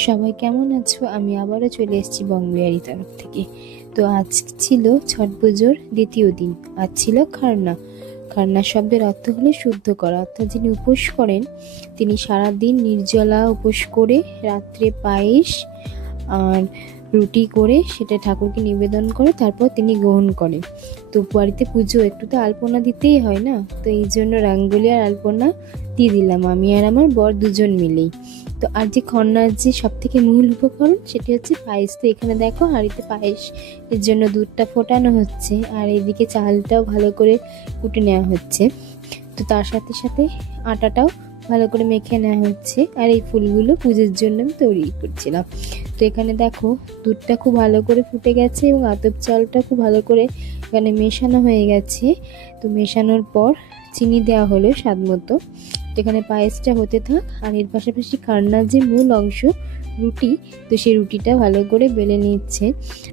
সবাই কেমন আছো? আমি আবারও চলে এসেছি বংবিহারি তরফ থেকে। তো আজ ছিল ছট পুজোর দ্বিতীয় দিন। আজ ছিল খারনা। খারনা শব্দের অর্থ হলো শুদ্ধ করা, অর্থাৎ যিনি উপোস করেন তিনি সারাদিন নির্জলা উপোস করে রাত্রে পায়েস আর রুটি করে সেটা ঠাকুরকে নিবেদন করে তারপর তিনি গ্রহণ করেন। তো বাড়িতে পুজো একটু তো আলপনা দিতেই হয় না, তো এই জন্য রঙ্গোলি আর আলপনা দিয়ে দিলাম আমি আর আমার বর দুজন মিলেই। তো আর যে খরনার যে সব থেকে মূল উপকরণ সেটি হচ্ছে পায়েস। তো এখানে দেখো হাঁড়িতে পায়েস এর জন্য দুধটা ফোটানো হচ্ছে আর এদিকে চালটাও ভালো করে কুটে নেওয়া হচ্ছে। তো তার সাথে সাথে আটাটাও ভালো করে মেখে নেওয়া হচ্ছে আর এই ফুলগুলো পুজোর জন্য আমি তৈরি করছিলাম। তো এখানে দেখো দুধটা খুব ভালো করে ফুটে গেছে এবং আতপ চালটা খুব ভালো করে এখানে মেশানো হয়ে গেছে। তো মেশানোর পর চিনি দেওয়া হলো স্বাদ মতো। তো এখানে পায়েসটা হতে থাক আর এর পাশাপাশি খারনার যে মূল অংশ রুটি, তো সেই রুটিটা ভালো করে বেলে নিচ্ছে।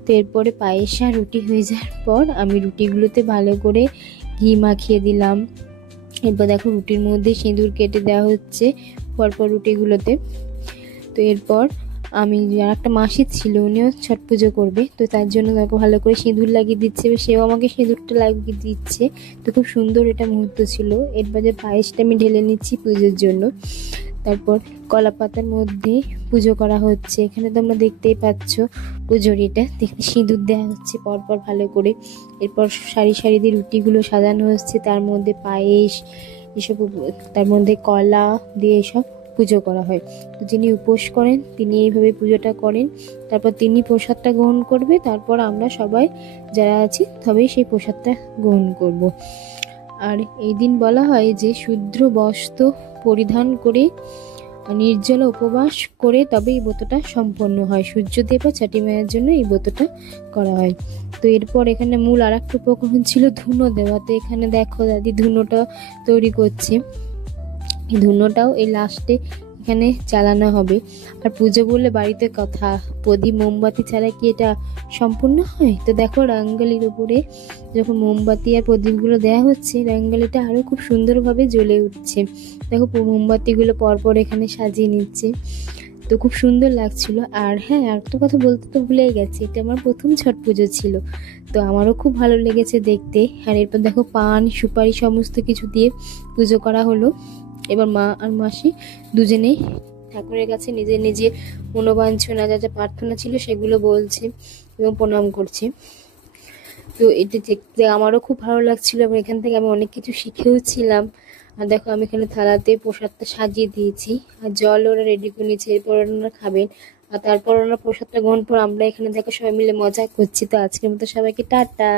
তো এরপরে পায়েস আর রুটি হয়ে যাওয়ার পর আমি রুটিগুলোতে ভালো করে ঘি মাখিয়ে দিলাম। এরপর দেখো রুটির মধ্যে সিঁদুর কেটে দেওয়া হচ্ছে পরপর রুটিগুলোতে। তো এরপর আমি আর একটা মাসি ছিল, উনিও ছট পুজো করবে, তো তার জন্য তাকে ভালো করে সিঁদুর লাগিয়ে দিচ্ছে, সেও আমাকে সিঁদুরটা লাগিয়ে দিচ্ছে। তো খুব সুন্দর এটা মুহূর্ত ছিল। এরপর যে পায়েসটা আমি ঢেলে নিচ্ছি পুজোর জন্য। তারপর কলা পাতার মধ্যে পুজো করা হচ্ছে। এখানে তোমরা দেখতেই পাচ্ছ পুজোরিটা দেখতে সিঁদুর দেওয়া হচ্ছে পরপর ভালো করে। এরপর সারি সারি দিয়ে রুটিগুলো সাজানো হচ্ছে, তার মধ্যে পায়েস এসব, তার মধ্যে কলা দিয়ে এসব পুজো করা হয়। তো যিনি উপোস করেন তিনি এইভাবে পুজোটা করেন। তারপর তিনি প্রসাদটা গ্রহণ করবে, তারপর আমরা সবাই যারা আছি তবেই সেই প্রসাদটা গ্রহণ করব। আর এই দিন বলা হয় যে শুদ্র বস্ত্র পরিধান করে নির্জলা উপবাস করে তবে এই ব্রতটা সম্পন্ন হয়। সূর্যদেব বা ছাটি মায়ের জন্য এই ব্রতটা করা হয়। তো এরপর এখানে মূল আর একটা উপকরণ ছিল ধুনো দেওয়া। তো এখানে দেখো দাদি ধুনোটা তৈরি করছে। এই ধুনোটাও এই লাস্টে এখানে জ্বালানো হবে। আর পুজো বললে বাড়িতে কথা, প্রদীপ মোমবাতি ছাড়া কি এটা সম্পূর্ণ হয়? তো দেখো রঙ্গোলির উপরে যখন মোমবাতি আর প্রদীপগুলো দেওয়া হচ্ছে রঙ্গোলিটা আরো খুব সুন্দরভাবে জ্বলে উঠছে। দেখো মোমবাতিগুলো পরপর এখানে সাজিয়ে নিচ্ছে, তো খুব সুন্দর লাগছিল। আর হ্যাঁ, আর তো কথা বলতে তো ভুলেই গেছি, এটা আমার প্রথম ছট পুজো ছিল, তো আমারও খুব ভালো লেগেছে দেখতে। আর এরপর দেখো পান সুপারি সমস্ত কিছু দিয়ে পুজো করা হলো। এবার মা আর মাসি দুজনেই ঠাকুরের কাছে নিজের নিজের মনোবাঞ্ছনা যা যা প্রার্থনা ছিল সেগুলো বলছে এবং প্রণাম করছে। তো এটা দেখতে আমারও খুব ভালো লাগছিল এবং এখান থেকে আমি অনেক কিছু শিখেও ছিলাম। আর দেখো আমি এখানে থালাতে প্রসাদটা সাজিয়ে দিয়েছি আর জল ওরা রেডি করে নিয়েছে, এরপর ওনারা খাবেন আর তারপর ওনারা প্রসাদটা গ্রহণ করে আমরা এখানে দেখো সবাই মিলে মজা করছি। তো আজকের মতো সবাইকে টাটা।